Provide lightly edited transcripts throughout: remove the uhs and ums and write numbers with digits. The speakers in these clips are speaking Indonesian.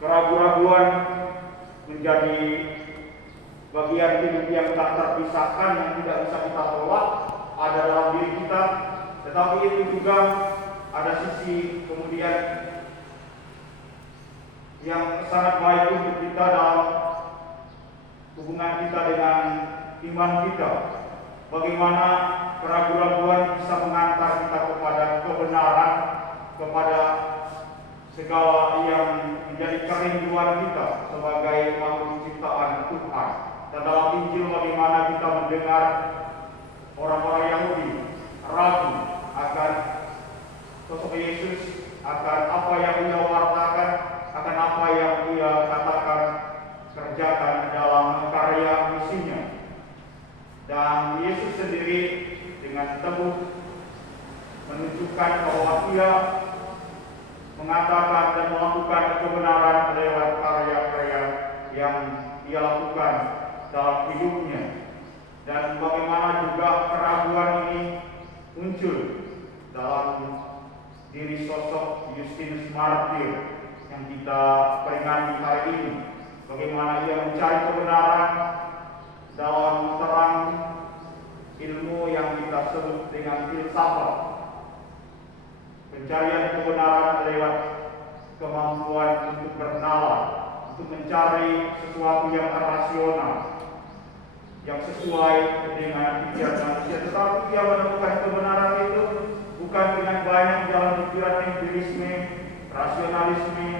Keraguan-raguan menjadi bagian hidup yang tak terpisahkan, yang tidak bisa kita tolak, ada dalam diri kita. Tetapi itu juga ada sisi kemudian yang sangat baik untuk kita dalam hubungan kita dengan iman kita. Bagaimana keraguan-raguan bisa mengantar kita kepada kebenaran, kepada segala yang menjadi kerinduan kita sebagai makhluk ciptaan Tuhan. Dan dalam Injil bagaimana kita mendengar orang-orang Yahudi ragu akan sosok Yesus, akan apa yang ia wartakan, akan apa yang ia katakan, kerjakan dalam karya misinya. Dan Yesus sendiri dengan teguh menunjukkan bahwa ia mengatakan dan melakukan kebenaran lewat karya-karya yang ia lakukan dalam hidupnya. Dan bagaimana juga keraguan ini muncul dalam diri sosok Justinus Martir yang kita peringati hari ini. Bagaimana ia mencari kebenaran dalam terang ilmu yang kita sebut dengan filsafat. Pencarian kebenaran lewat kemampuan untuk bernalar, untuk mencari sesuatu yang rasional, yang sesuai dengan pikiran manusia. Tetapi dia menemukan kebenaran itu bukan dengan banyak jalan pikiran empirisme, rasionalisme,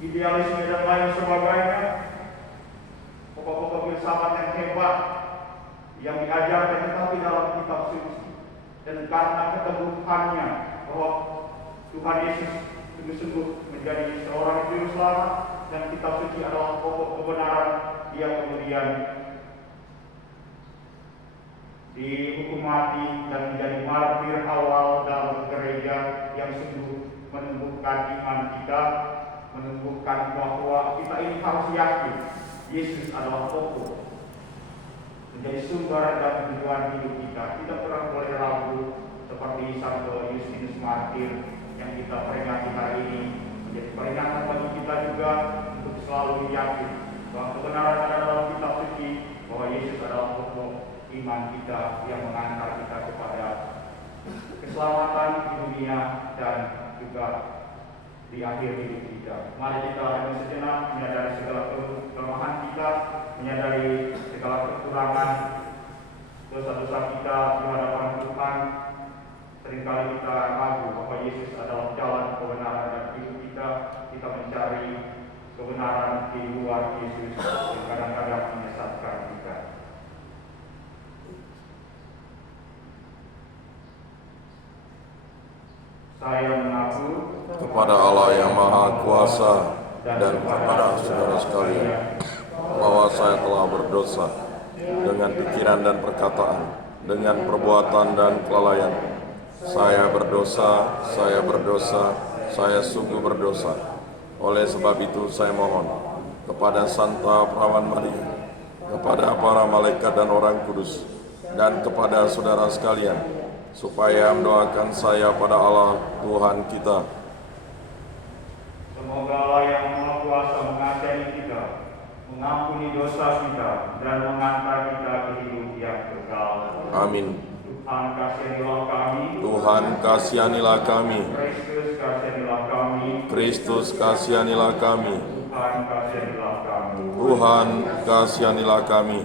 idealisme dan lain sebagainya, pokok-pokok filsafat yang hebat yang diajarkan, tetapi dalam kitab suci. Dan karena keteguhannya bahwa Tuhan Yesus sungguh-sungguh menjadi seorang juru selamat dan kitab suci adalah pokok kebenaran, dia kemudian dihukum mati dan menjadi martir awal dalam gereja yang sungguh menumbuhkan iman kita, menumbuhkan bahwa kita ini harus yakin Yesus adalah pokok, menjadi sumber dan tujuan hidup kita. Tidak pernah boleh ragu seperti Santo Justinus Martir yang kita peringati hari ini, menjadi peringatan bagi kita juga untuk selalu yakin bahwa kebenaran ada dalam kitab suci, bahwa Yesus adalah pokok iman kita yang mengantar kita kepada keselamatan di dunia dan juga di akhir hidup kita. Mari kita renung sejenak, menyadari segala kelemahan kita, menyadari segala kekurangan dosa-dosa kita di hadapan Tuhan. Seringkali kita ragu bahwa Yesus adalah jalan kebenaran dan hidup kita. Kita mencari kebenaran di luar Yesus yang kadang-kadang menyesatkan kita. Saya mengaku kepada Allah yang Maha Kuasa dan kepada saudara sekalian bahwa saya telah berdosa dengan pikiran dan perkataan, dengan perbuatan dan kelalaian. Saya berdosa, saya sungguh berdosa. Oleh sebab itu saya mohon kepada Santa Perawan Maria, kepada para malaikat dan orang kudus, dan kepada saudara sekalian, supaya mendoakan saya pada Allah Tuhan kita. Semoga Allah yang Maha Kuasa mengasihi kita, mengampuni dosa kita, dan mengantar kita ke hidup yang kekal. Amin. Tuhan kasihanilah kami. Tuhan kasihanilah kami. Kristus kasihanilah kami. Kristus kasihanilah kami. Tuhan kasihanilah kami. Tuhan kasihanilah kami.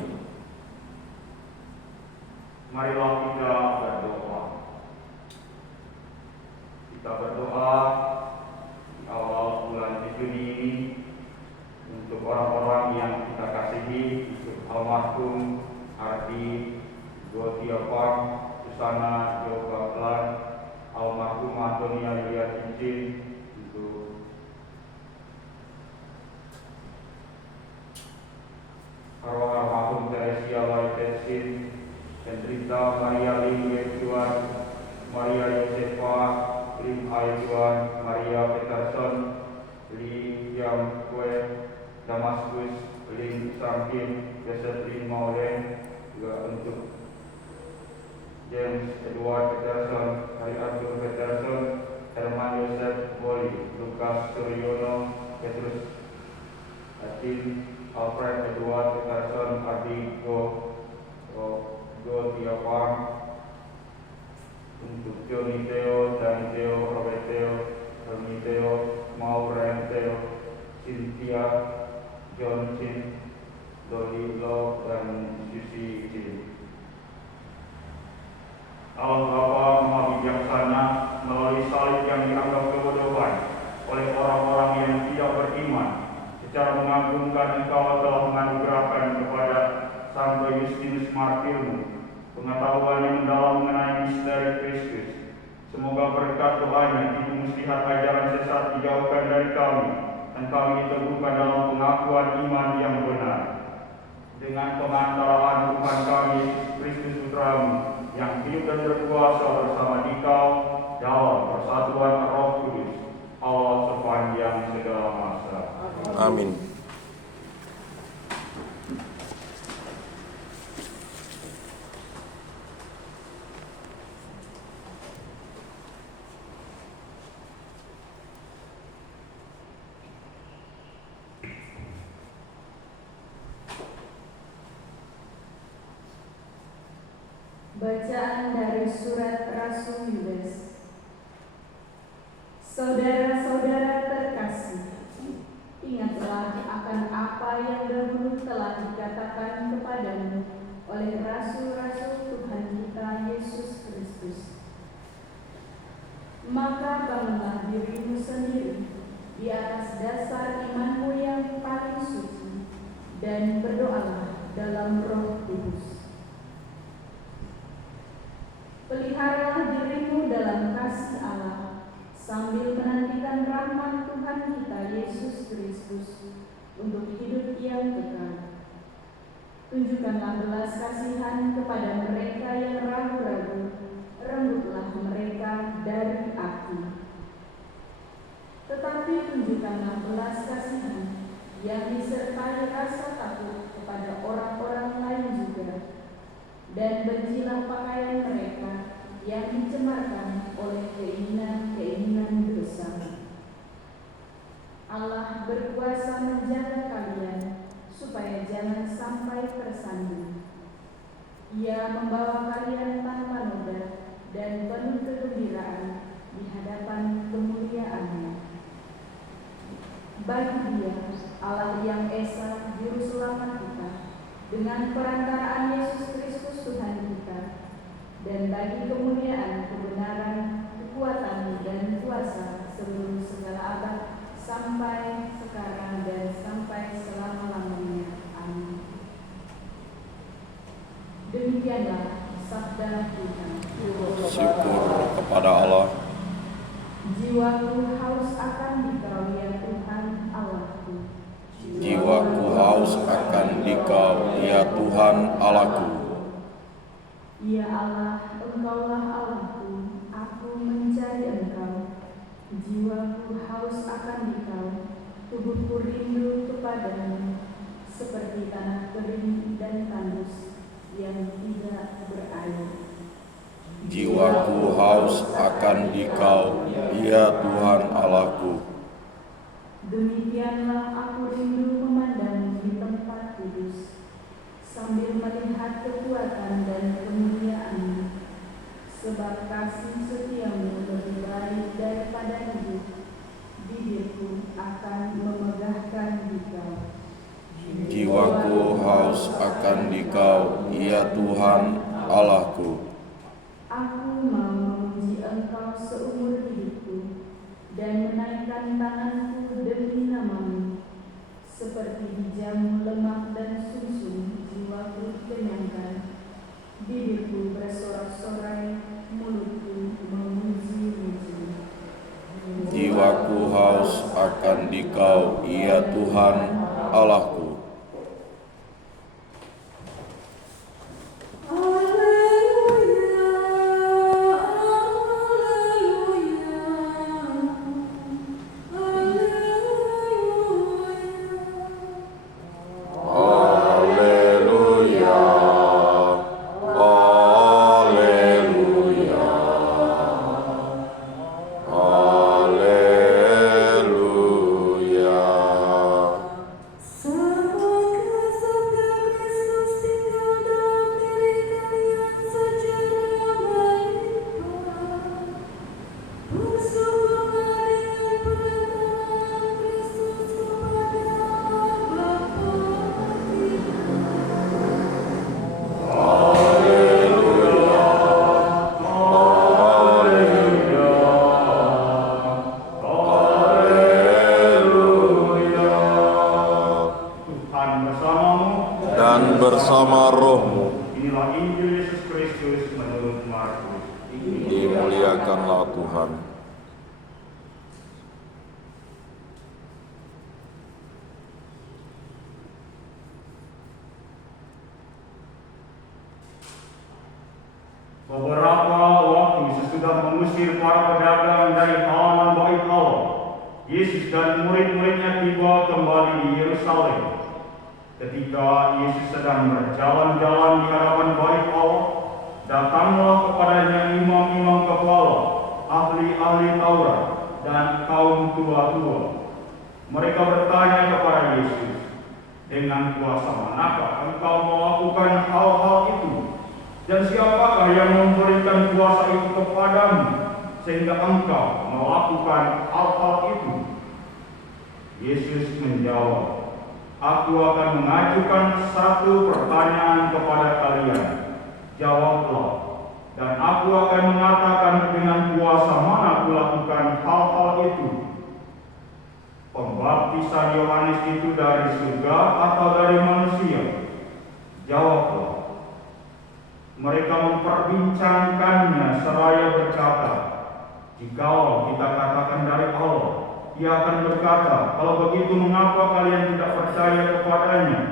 Marilah kita berdoa. Kita berdoa di awal bulan Juni ini untuk orang-orang yang kita kasihi, untuk almarhum Ardi Gotiapang, Susana Jokaplan, almarhum Antonia Lilia Cincin, untuk arwah almarhum Teresia Laitesin, Hendrita Maria Lim Yesuan, Maria Yosefa Lim Aituan, Maria Peterson, Lim Yang Kue, Damaskus Lim Samkin, Beset Lim Maulen, juga untuk James Edward Peterson, Hari Arthur Peterson, Herman Yosef Boli, Lukas Suryono, Petrus Atin, Alfred Edward Peterson, Ardi Tiapang, untuk Joni Theo, Dani Theo, Robert Theo, Roni Theo, Maureen Theo, Cynthia, John Chin, Doli Lo, dan Susi Chin. Allah Bapa Maha Bijaksana, melalui salib yang dianggap kebodohan oleh orang-orang yang tidak beriman, secara mengagumkan Engkau telah menganugerahkan kepada Santo Justinus Martirmu pengetahuan yang mendalam mengenai misteri Kristus. Semoga berkat doanya tipu muslihat ajaran sesat dijauhkan dari kami, dan kami diteguhkan dalam pengakuan iman yang benar. Dengan pengantaraan Tuhan kami Yesus Kristus Putramu, yang hidup dan berkuasa bersama Dikau dalam persatuan Roh Kudus, Allah sepanjang segala masa. Amin. Bacaan dari surat Rasul Yudas. Saudara-saudara terkasih, ingatlah akan apa yang dahulu telah dikatakan kepadamu oleh rasul-rasul Tuhan kita Yesus Kristus. Maka bangunlah dirimu sendiri di atas dasar imanmu yang paling suci, dan berdoalah dalam Roh Kudus. Peliharalah dirimu dalam kasih Allah, sambil menantikan rahmat Tuhan kita Yesus Kristus untuk hidup yang kekal. Tunjukkanlah belas kasihan kepada mereka yang ragu-ragu, rengutlah mereka dari api. Tetapi tunjukkanlah belas kasihan yang disertai rasa takut kepada orang-orang lain juga, dan bencilah pakaian mereka yang dicemarkan oleh keinginan-keinginan dosa. Allah berkuasa menjaga kalian supaya jangan sampai tersandung. Ia membawa kalian tanpa noda dan penuh kegembiraan di hadapan kemuliaan-Nya. Bagi Dia, Allah yang Esa, Juru Selamat kita, dengan perantaraan Yesus Kristus Tuhan kita, dan bagi kemuliaan, kebenaran, kekuatan, dan kuasa seluruh segala abad, sampai sekarang dan sampai selama-lamanya. Amin. Demikianlah sabda Tuhan. Syukur kepada Allah. Jiwaku haus akan Dikau ya Tuhan Allahku. Jiwaku haus akan Dikau, ya Tuhan Allahku. Ya Allah, Engkaulah Allahku, aku mencari Engkau. Jiwaku haus akan Dikau, tubuhku rindu kepadamu, seperti tanah kering dan tandus yang tidak berair. Jiwaku haus akan Dikau, ya Tuhan Allahku. Demikianlah aku rindu memandangmu di tempat kudus, sambil melihat kekuatan dan kemuliaan-Mu, sebab kasih setiamu lebih baik daripada hidup. Bibirku akan memegahkan Dikau. Jiwaku haus akan Dikau, ya Tuhan Allahku. Aku mau memuji Engkau seumur hidupku, dan menaikkan tanganku demi nama-Mu. Seperti di jamu lemak dan susu, jiwaku dikenyangkan. Bibirku bersorak-sorai, mulutku memuji-muji. Jiwaku haus akan Dikau, ya Tuhan Allahku. Haleluya. Tuhan. Beberapa waktu sesudah mengusir para pedagang dari halaman bait Allah, Yesus dan murid-muridnya tiba kembali di Yerusalem. Ketika Yesus sedang berjalan-jalan di hadapan bait Allah, datanglah kepadanya imam-imam kepala, ahli-ahli Taurat, dan kaum tua-tua. Mereka bertanya kepada Yesus, "Dengan kuasa manakah engkau melakukan hal-hal itu? Dan siapakah yang memberikan kuasa itu kepadamu sehingga engkau melakukan hal-hal itu?" Yesus menjawab, "Aku akan mengajukan satu pertanyaan kepada kalian. Jawablah, dan aku akan mengatakan dengan kuasa mana aku lakukan hal-hal itu. Pembaptisan Yohanes itu dari surga atau dari manusia?" Jawablah. Mereka memperbincangkannya seraya berkata, "Jikalau kita katakan dari Allah, Ia akan berkata, 'Kalau begitu mengapa kalian tidak percaya kepadanya?'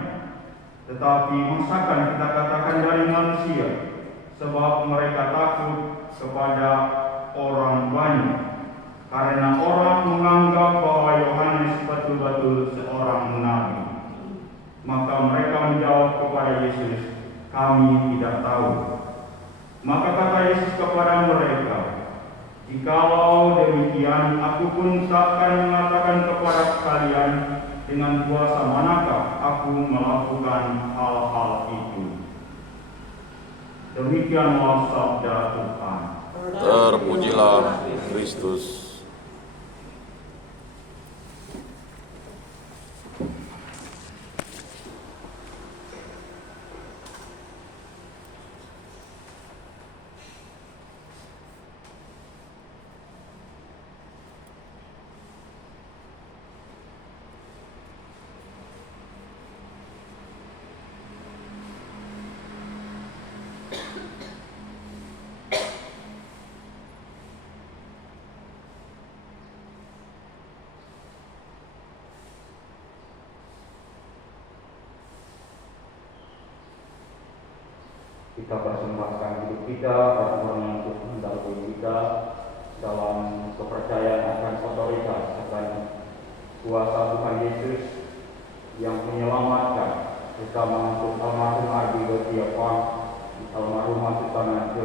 Tetapi masakan kita katakan dari manusia? Sebab mereka takut kepada orang banyak, karena orang menganggap bahwa Yohanes betul-betul seorang nabi." Maka mereka menjawab kepada Yesus, "Kami tidak tahu." Maka kata Yesus kepada mereka, "Jikalau demikian, aku pun takkan mengatakan kepada kalian dengan kuasa manakah aku melakukan hal-hal itu." Demikianlah sabda Tuhan. Terpujilah Kristus. Kita persembahkan hidup kita dan untuk mendahului kita dalam kepercayaan akan otoritas akan kuasa Tuhan Yesus yang menyelamatkan, bersama untuk almarhum Ardi Gotiapa, almarhum Sultan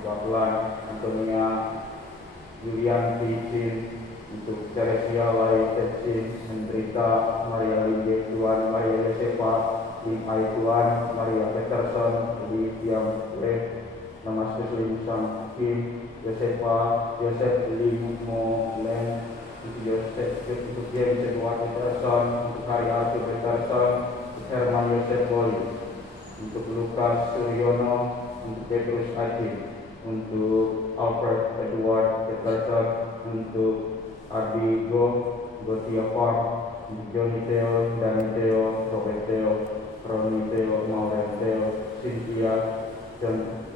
Gablan, Antonia Julian Picin, untuk Teresia Lai Tetsin, Hendrika Maria Linde Tuan, Maria Yosefa Lim Ai Tuan, Maria Peterson, William Lek, Damaskus Lim Sang Hakim, Joseph Lim Mo Len, untuk James Edward Peterson, untuk Hari Arthur Peterson, untuk Herman Yosef Boy, untuk Lukas Suryono, untuk Petrus Aji, untuk Albert Edward Peterson, untuk Ardi Gotiapa, untuk Johnny Theo, Dani Theo, Robert Theo, Roni Theo, Maureen Theo, Cynthia, John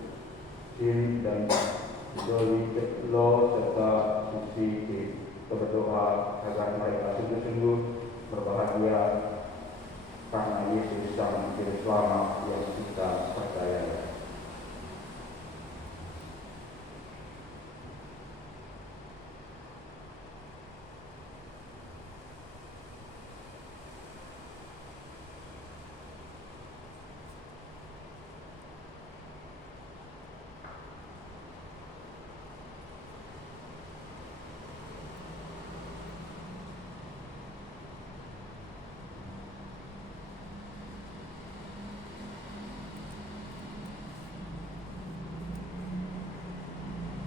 Jim, dan Jolie Lo, serta Susi. Kita berdoa agar mereka sungguh-sungguh berbahagia karena Yesus Sang Juru Selamat yang kita percaya.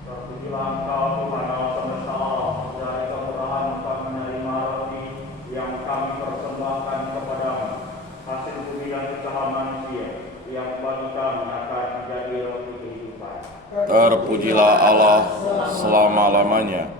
Terpujilah Engkau Tuhan Allah semesta alam, dari kemurahan Engkau menerima roti yang kami persembahkan kepadamu, hasil bumi dan usaha manusia, yang bagi kami akan menjadi roti kehidupan. Terpujilah Allah selama-lamanya.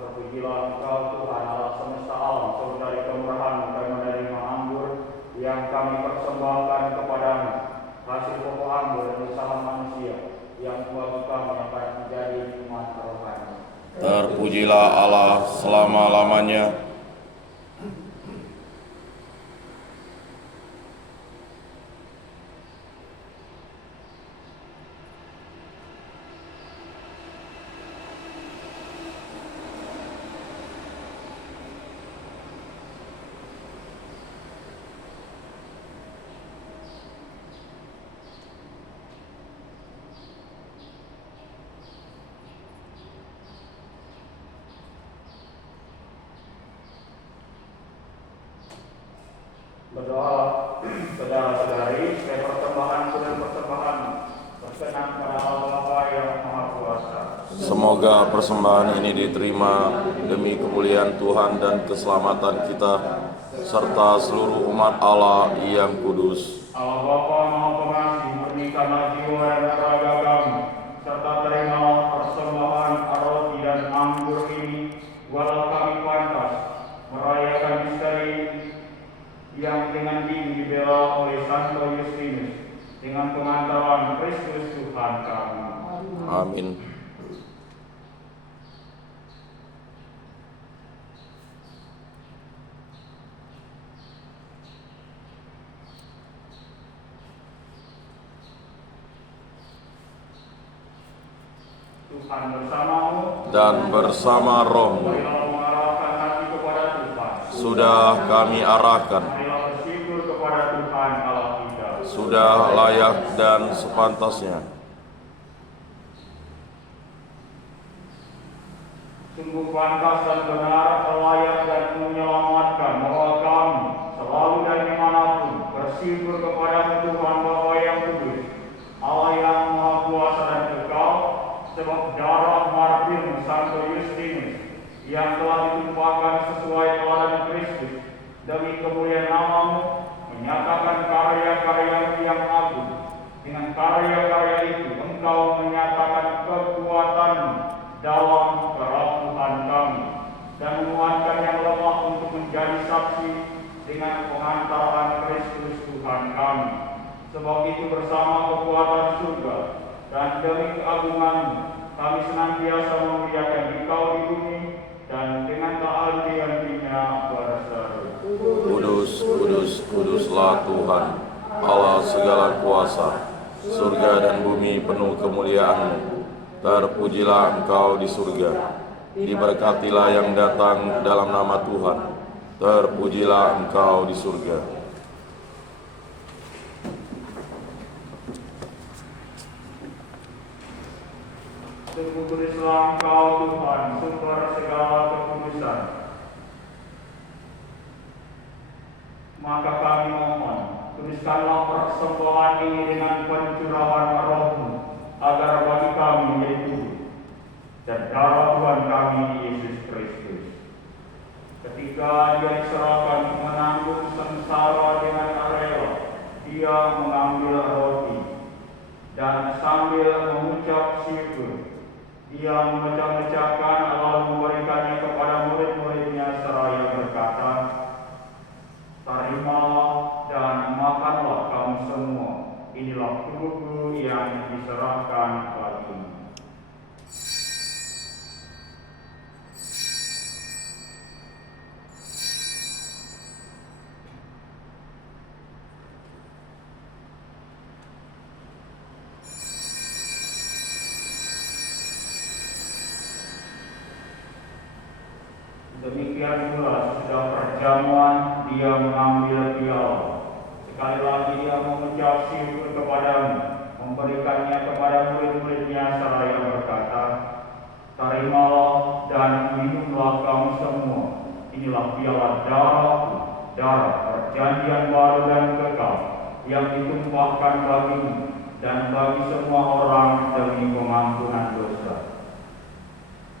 Terpujilah Engkau Tuhan Allah semesta alam, sebab dari kemurahan kami menerima anggur yang kami persembahkan kepadamu, hasil pokok anggur dan usaha manusia yang bagi kami akan menjadi umat rohani. Terpujilah Allah selama-lamanya. Berdoa, saudara-saudari, supaya persembahan dan persembahan berkenan pada Allah Bapa yang Maha Kuasa. Semoga persembahan ini diterima demi kemuliaan Tuhan dan keselamatan kita, serta seluruh umat Allah yang kudus. Allah Bapa Maha Pengasih, murnikanlah jiwa dan raga kami, serta terimalah persembahan roti dan anggur ini, walau kami pantas merayakan misteri yang dengan dingin dibela oleh Santo Justinus dengan pengantaran Kristus Tuhan kami. Amin. Tuhan bersamamu Dan bersama rohmu, marilah mengarahkan hati kepada Tuhan. sudah kami arahkan, Marilah bersyukur kepada Tuhan Allah kita. sudah layak dan sepantasnya. Sungguh pantas dan benar, layak dan menyelamatkan bahwa kami selalu dan dimanapun bersyukur kepada Tuhan Bapa yang kudus, Allah yang Maha Kuasa dan kekal, sebab darah martir Santo Justinus yang telah ditumpahkan sesuai teladan Kristus demi kemuliaan namamu, menyatakan karya-karya yang agung. Dengan karya-karya itu Engkau menyatakan kekuatan dalam kerapuhan kami dan menguatkan yang lemah untuk menjadi saksi dengan pengantaran Kristus Tuhan kami. Sebab itu bersama kekuatan surga dan demi keagungan-Mu kami senantiasa memuliakan Engkau di bumi dan dengan tak henti-hentinya berseru. Kudus, kudus, kuduslah Tuhan, Allah segala kuasa. Surga dan bumi penuh kemuliaan-Mu. Terpujilah Engkau di surga. Diberkatilah yang datang dalam nama Tuhan. Terpujilah Engkau di surga. Sungguh kuduslah Engkau Tuhan, sumber segala kekudusan. Maka kami mohon, kuduskanlah persembahan ini dengan pencurahan Roh-Mu, agar bagi kami menjadi tubuh dan darah Tuhan kami Yesus Kristus. Ketika Dia diserahkan menanggung sengsara dengan rela, Dia mengambil roti dan sambil mengucap syukur, Dia memecah-mecahkan lalu memberikannya kepada murid-muridnya seraya berkata, "Terimalah dan makanlah kamu semua, inilah tubuhku yang diserahkan bagimu." Demikian pula sesudah perjamuan Dia mengambil piala. Sekali lagi Dia mengucap syukur kepadamu, memberikannya kepada murid-muridnya seraya berkata, "Terimalah dan minumlah kamu semua, inilah piala darahku, darah perjanjian baru dan kekal, yang ditumpahkan bagimu dan bagi semua orang demi pengampunan dosa.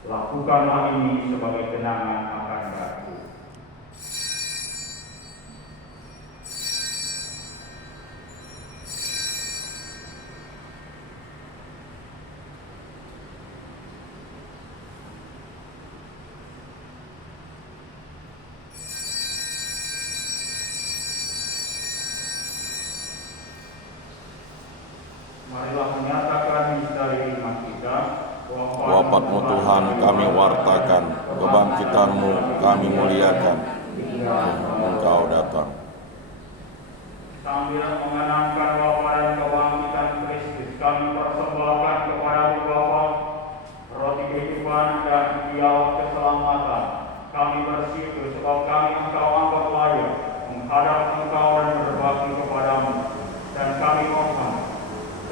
Lakukanlah ini sebagai kenangan akan aku." katakan, kebangkitan-Mu kami muliakan. Engkau datang. Sambil mengenangkan wafat dan kebangkitan Kristus, kami persembahkan kepada-Mu Bapa roti kehidupan dan dialog keselamatan. Kami bersyukur sebab kami Engkau anggap layak menghadap Engkau dan berbakti kepada-Mu. Dan kami mohon,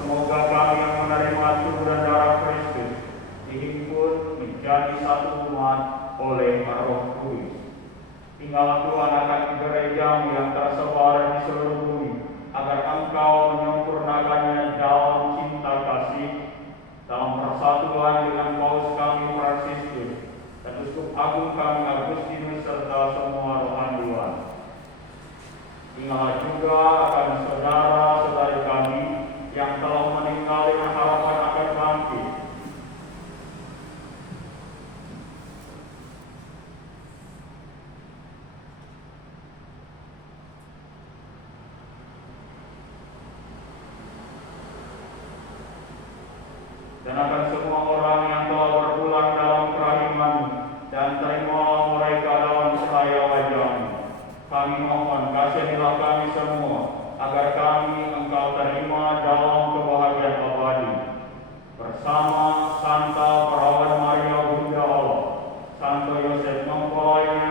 semoga kami yang menerima tubuh dan darah Kristus dihimpun menjadi satu umat oleh Roh Kudus. Tinggallah Tuhan akan gereja-Mu yang tersebar di seluruh bumi, agar Engkau menyempurnakannya dalam cinta kasih, dalam persatuan dengan Paus kami Fransiskus dan Uskup Agung kami Agustinus serta semua rohaniwan. Tinggallah juga akan saudara-saudari kami yang telah meninggal dengan harapan akan bangkit. Dan akan semua orang yang telah berpulang dalam kerahiman-Mu, dan terimalah mereka dalam cahaya wajah-Mu. Kami mohon, kasihanilah kami semua, agar kami Engkau terima dalam kebahagiaan abadi. Bersama Santa Perawan Maria Bunda Allah, Santo Yosef mempelainya,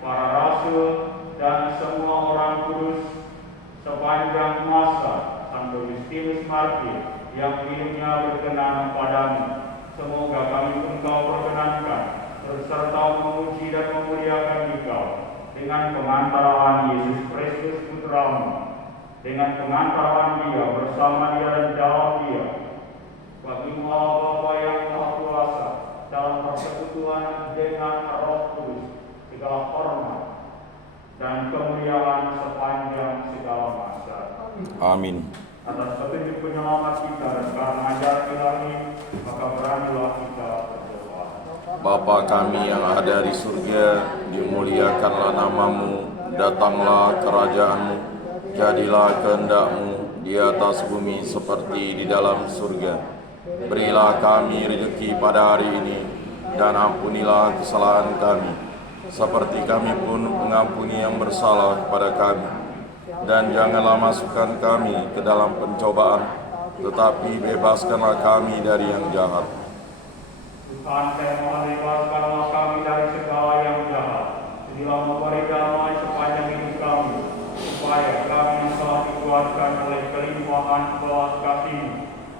para rasul, dan semua orang kudus sepanjang masa Santo Justinus Martir yang hidupnya berkenan padamu. Semoga kami Engkau perkenankan berserta memuji dan memuliakan Engkau dengan pengantaran Yesus Kristus Putra-Mu, dengan pengantaran Dia bersama Dia dan dalam Dia. Bagi-Mu Allah Bapa yang Maha Kuasa, dalam persekutuan dengan Roh Kudus, segala hormat dan kemuliaan sepanjang segala masa. Amin. Atas petunjuk penyelamat kita dan karena ajaran ilahi, maka beranilah kita berdoa. Bapa kami yang ada di surga, dimuliakanlah nama-Mu, datanglah kerajaan-Mu, jadilah kehendak-Mu di atas bumi seperti di dalam surga. Berilah kami rezeki pada hari ini, dan ampunilah kesalahan kami, seperti kami pun mengampuni yang bersalah kepada kami. Dan janganlah masukkan kami ke dalam pencobaan, tetapi bebaskanlah kami dari yang jahat. Tuhan, saya mohon bebaskanlah kami dari segala yang jahat. Jadilah memberi damai sepanjang hidup kami, supaya kami yang telah dikuatkan oleh kelimpahan belas kasih-Mu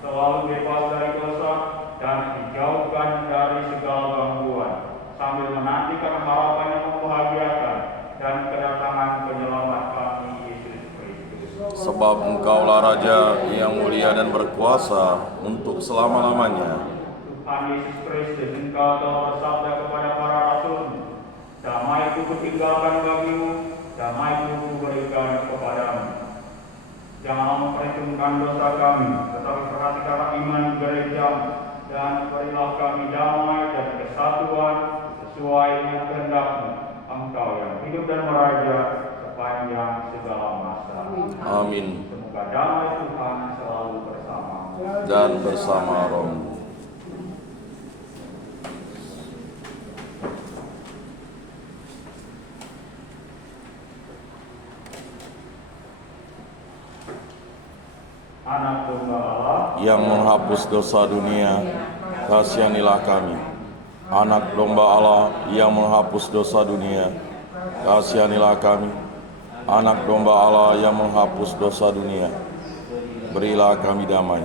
selalu bebas dari dosa dan dijauhkan dari segala gangguan, sambil menantikan harapan yang membahagiakan dan kedatangan penyelamat kami, Yesus Kristus. Sebab Engkaulah Raja yang mulia dan berkuasa untuk selama-lamanya. Tuhan Yesus Kristus, Engkau telah bersabda kepada para rasul-Mu, damai-Ku kutinggalkan bagimu, damai-Ku kuberikan kepadamu. Janganlah memperhitungkan dosa kami, tetapi perhatikanlah iman gereja, dan berilah kami damai dan kesatuan sesuai dengan kehendak-Mu, Engkau yang hidup dan meraja sepanjang segala masa. Amin. Semoga damai Tuhan selalu bersama Dan bersama roh-Mu. Anak domba Allah Yang menghapus dosa dunia, kasihanilah kami. Anak domba Allah yang menghapus dosa dunia, kasihanilah kami. Anak domba Allah yang menghapus dosa dunia, berilah kami damai.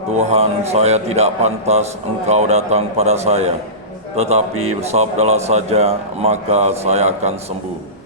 Tuhan, saya tidak pantas Engkau datang pada saya, tetapi bersabdalah saja, maka saya akan sembuh.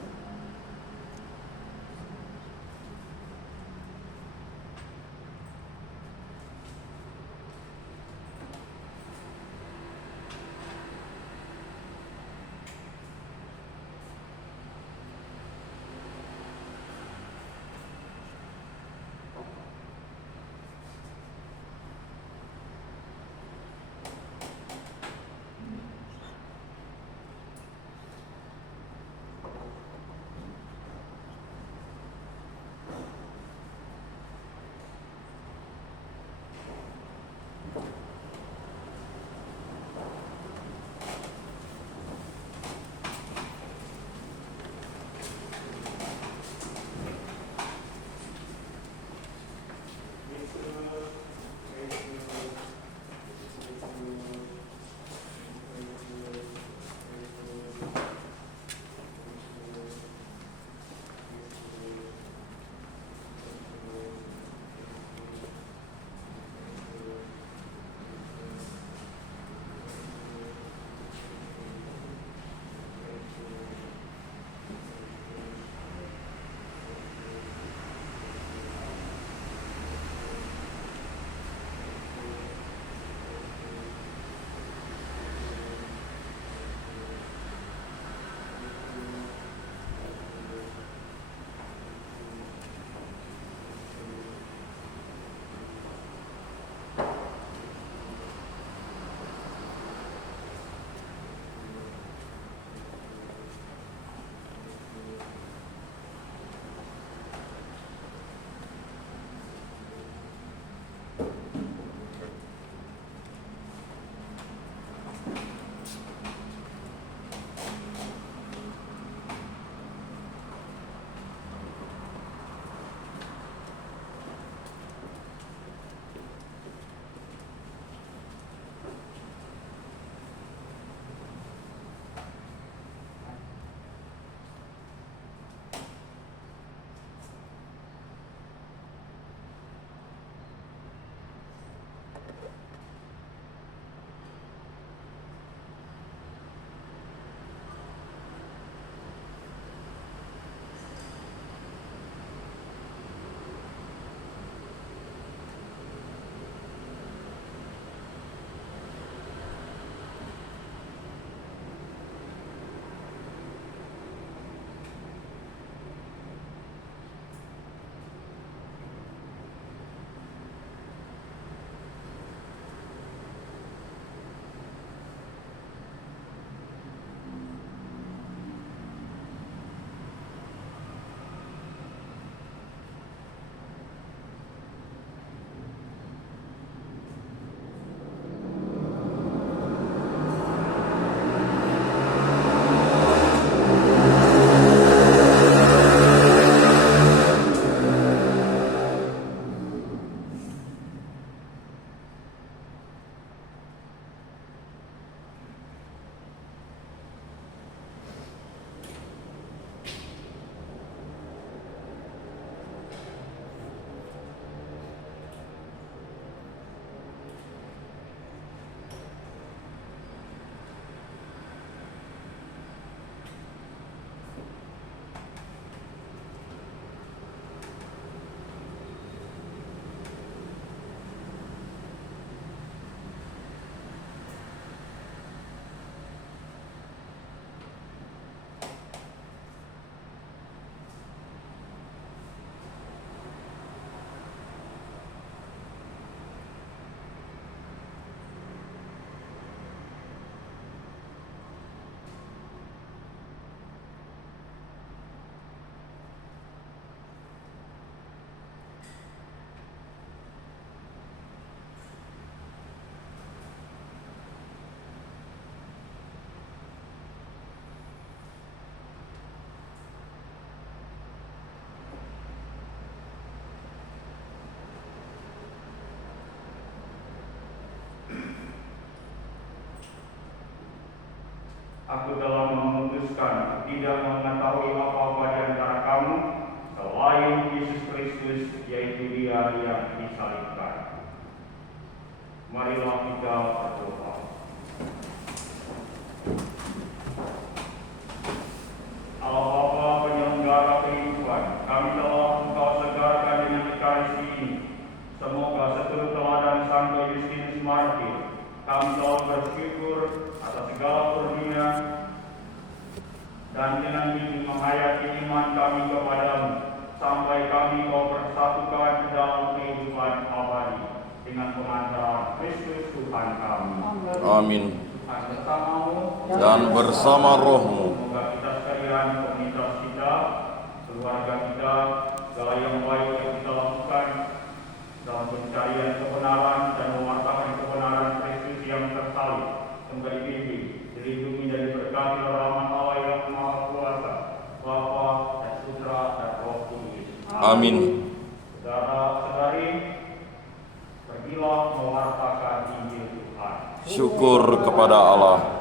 Aku telah memutuskan tidak mengetahui apa-apa di antara kamu selain Yesus Kristus, yaitu Dia yang disalibkan. Marilah kita berdoa. dan dengan ini menghayati iman kami kepadamu, sampai kami kau persatukan ke dalam kehidupan abadi dengan pengantaran Kristus Tuhan kami. Amin. Tuhan bersamamu Dan bersama rohmu, semoga kita sekalian, komunitas kita, keluarga kita, segala yang baik yang kita lakukan dalam pencarian kebenaran dan mewartakan kebenaran Kristus yang tersalib, semoga dibimbing, dilindungi dan diberkati oleh rahmat Allah yang Maha Kuasa, Bapa dan Putra dan Roh Kudus. amin. Saudara-saudari, pergilah mewartakan Injil Tuhan. Syukur kepada Allah.